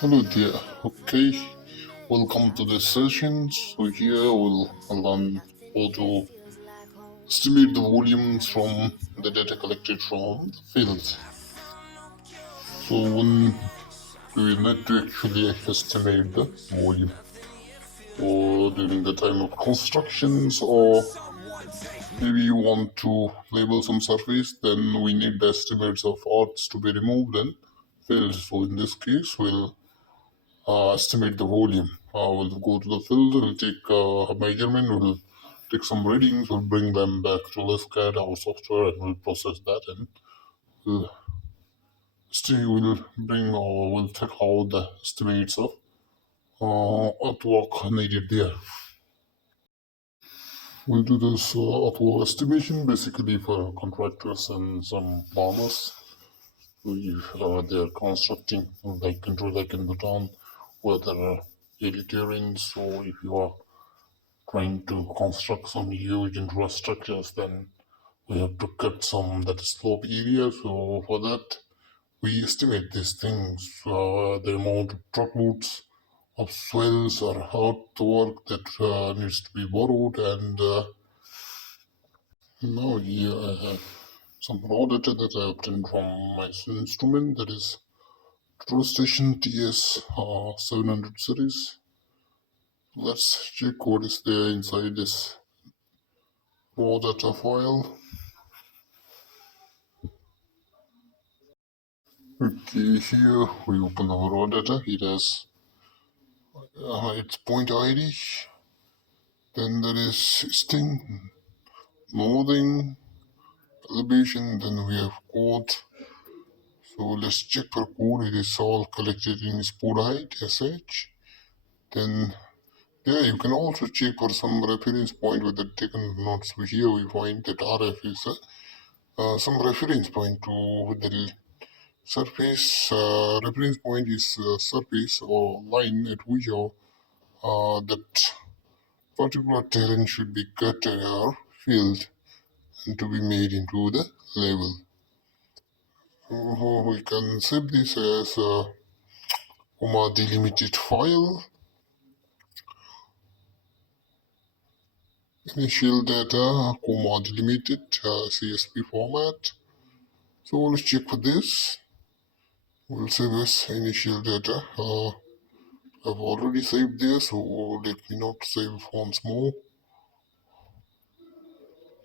Hello there. Okay, welcome to this session. So here we'll learn how to estimate the volumes from the data collected from the field. So when we need to actually estimate the volume, or during the time of constructions, or maybe you want to label some surface, then we need the estimates of earths to be removed and filled. So in this case, we'll estimate the volume. We'll go to the field, we'll take a measurement, we'll take some readings, we'll bring them back to LiftCAD, our software, and we'll process that, and we'll we'll bring or we'll check out the estimates of artwork needed there. We'll do this artwork estimation basically for contractors and some farmers. If they're constructing like control like in Bhutan, whether daily terrains, or if you are trying to construct some huge infrastructures, then we have to cut some that slope area. So for that, we estimate these things, the amount of truckloads of swells or earthwork that needs to be borrowed. And now here I have some raw data that I obtained from my instrument, that is True Station TS 700 series. Let's check what is there inside this raw data file. Okay, here we open our raw data. It has its point ID. Then there is sting, northing, elevation. Then we have code. So let's check for code. It is all collected in sport height, SH. Then yeah, you can also check for some reference point with the taken notes. So here we find that RF is some reference point to the surface. Reference point is surface or line at which that particular terrain should be cut or filled and to be made into the level. We can save this as a comma delimited file. Initial data, comma delimited CSV format. So let's check for this. We'll save as initial data. I've already saved this, so let me not save once more.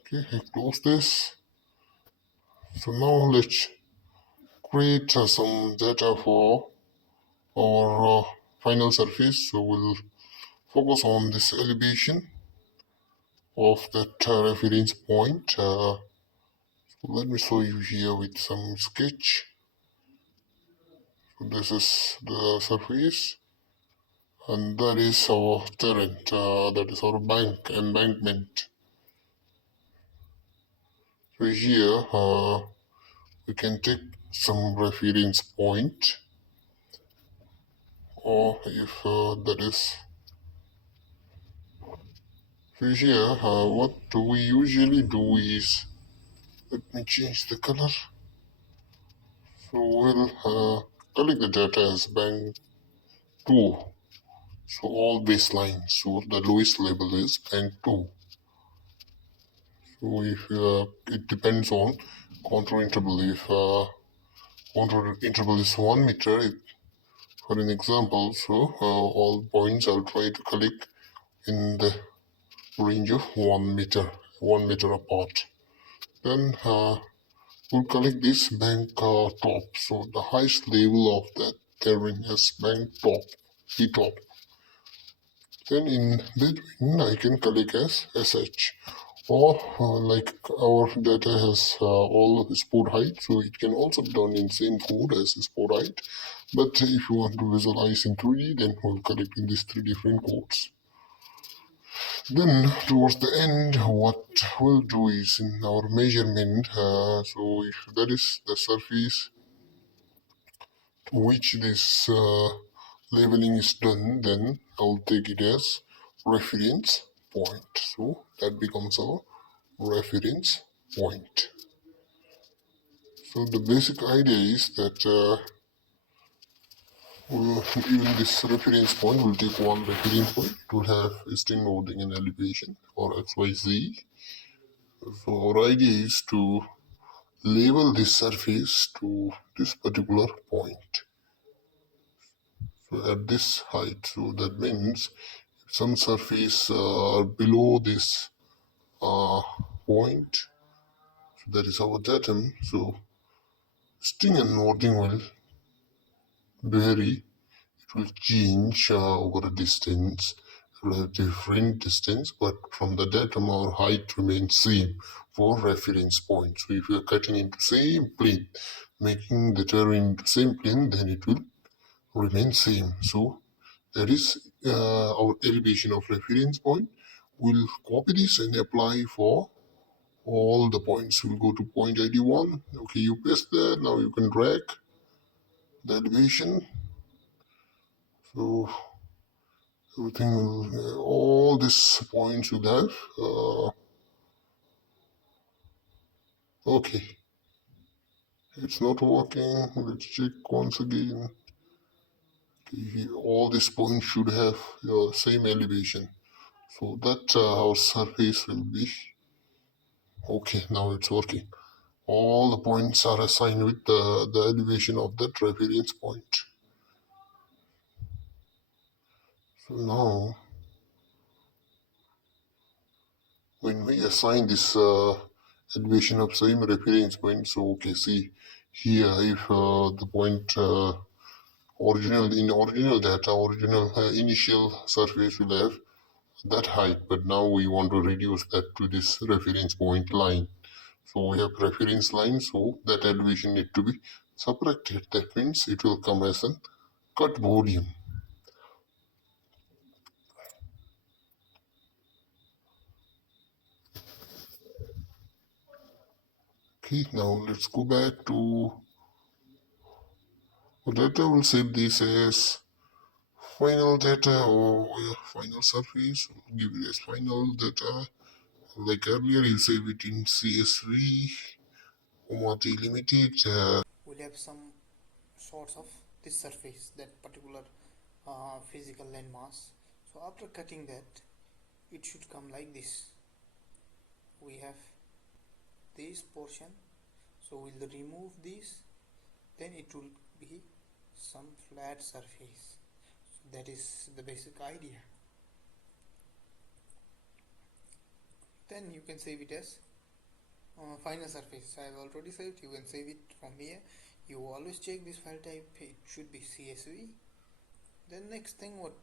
Okay, I close this. So now let's create some data for our final surface. So we'll focus on this elevation of that reference point. So let me show you here with some sketch. So this is the surface, and that is our terrain. That is our embankment. So here we can take some reference point, or if that is. So here what we usually do is, let me change the color. So we'll collect the data as bank 2. So all baseline. So the lowest level is bank 2. So if it depends on contour interval. If contour interval is 1 meter, for an example, so all points I'll try to collect in the range of 1 meter, 1 meter apart. Then we'll collect this bank top. So the highest level of that terrain is bank top, T top. Then in between I can collect as SH, or like our data has all sport height, so it can also be done in same code as sport height. But if you want to visualize in 3D, then we'll collect in these 3 different codes. Then towards the end, what we'll do is in our measurement, so if that is the surface to which this labeling is done, then I'll take it as reference point. So that becomes our reference point. So the basic idea is that Even this reference point will take one reference point. It will have a string loading and elevation or XYZ. So our idea is to label this surface to this particular point. So at this height, so that means some surface below this uh, point, so that is our datum. So string and loading will vary. It will change over a distance. It will have different distance, but from the datum our height remains same for reference point. So if you are cutting into same plane, making the turn into same plane, then it will remain same. So that is our elevation of reference point. We'll copy this and apply for all the points. We'll go to point ID 1. Okay, you paste that. Now you can drag the elevation. So everything will, all these points will have. Okay, it's not working. Let's check once again. Okay, all these points should have same elevation. So that our surface will be. Okay, now it's working. All the points are assigned with the elevation of that reference point. So now, when we assign this elevation of same reference point, so okay, see here if the point original data, original initial surface will have that height, but now we want to reduce that to this reference point line. So we have reference line, so that elevation need to be subtracted. That means it will come as a cut volume. Okay, now let's go back to data. We'll save this as final data or final surface. We'll give it as final data. Like earlier, you save it in CSV, Limited. We'll have some shots of this surface, that particular physical landmass. So after cutting that, it should come like this. We have this portion, so we'll remove this, then it will be some flat surface. So that is the basic idea. Then you can save it as final surface. I have already saved. You can save it from here. You always check this file type. It should be CSV. Then next thing what